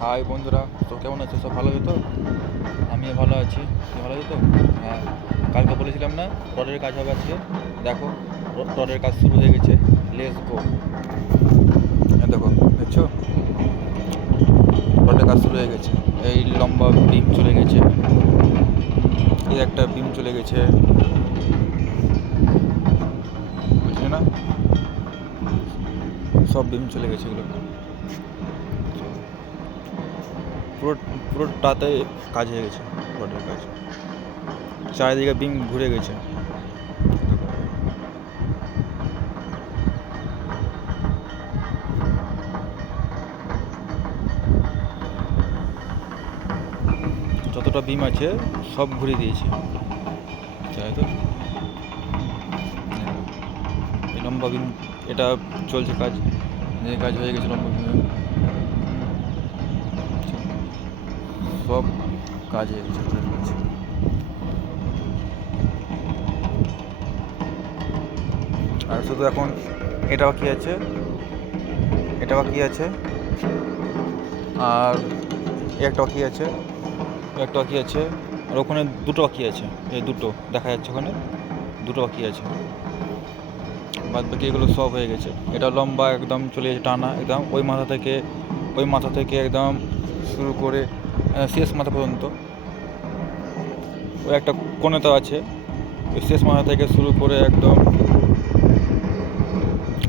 High বন্ধুরা, তো কেমন আছো? সব ভালো তো? আমিও ভালো আছি। তুমি ভালো আছো তো? হ্যাঁ, কালকে বলেছিলাম না রডের কাজ হবে আজকে। দেখো, রডের কাজ শুরু হয়ে গেছে। Let's go. দেখো, দেখছো, রডের কাজ শুরু হয়ে গেছে। এই লম্বা বিম চলে গেছে, এই একটা বিম চলে গেছে, বুঝলে না? সব বিম চলে গেছে এগুলো। পুরো পুরোটাতে কাজ হয়ে গেছে, রডের কাজ। চারিদিকে বিম ঘুরে গেছে। যতটা বিম আছে সব ঘুরিয়ে দিয়েছে, তাই তো। এই লম্বা বিম, এটা চলছে কাজ, যে কাজ হয়ে গেছে লম্বা বিমে। সব কাজ হয়ে গেছে, রোডের কাজ। আর শুধু এখন এটা বাকি আছে, এটা বাকি আছে, আর একটা বাকি আছে, একটা বাকি আছে, আর ওখানে দুটো বাকি আছে। এই দুটো দেখা যাচ্ছে ওখানে, দুটো বাকি আছে। বাদ বাকি এগুলো সব হয়ে গেছে। এটা লম্বা একদম চলে গেছে টানা, একদম ওই মাথা থেকে একদম শুরু করে শেষ মাথা পর্যন্ত। ওই একটা কোণেতে আছে, ওই শেষ মাথা থেকে শুরু করে একদম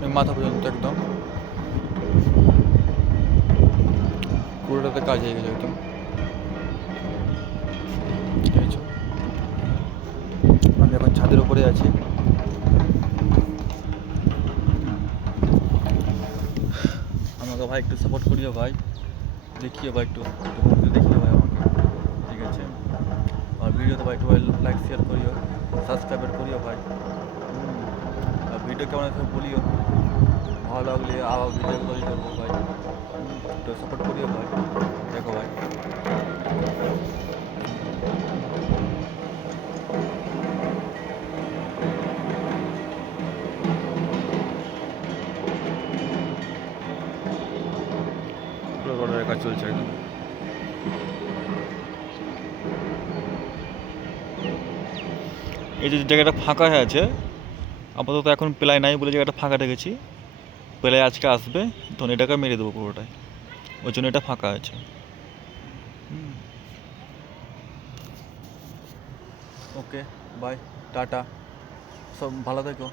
ওই মাথা পর্যন্ত একদম পুরোটাতে কাজ হয়ে গেছে একদম। দেখেছো? আমি এখন ছাদের উপরে আছি। আমাকে ভাই একটু সাপোর্ট করিও ভাই, দেখিও ভাই, একটু একটু মুখ দিয়ে দেখিও ভাই আমাকে, ঠিক আছে? আর ভিডিওতে ভাই একটু লাইক শেয়ার করিও, সাবস্ক্রাইব করিও ভাই। আর ভিডিও কেমন আছে বলিও, ভালো লাগলে আবার ভিডিও তৈরি করবো ভাই। একটু সাপোর্ট করিও ভাই। দেখো ভাই, পুরো রোডের কাজ চলছে একদম। এই যে জায়গাটা ফাঁকা হয়ে আছে, আপাতত এখন প্লাই নাই বলে জায়গাটা ফাঁকা রেখেছি। প্লাই আজকে আসবে, তখন এটাকে মেরে দেবো পুরোটাই, ওই জন্য এটা ফাঁকা আছে। ওকে, বাই, টাটা, সব ভালো থেকো।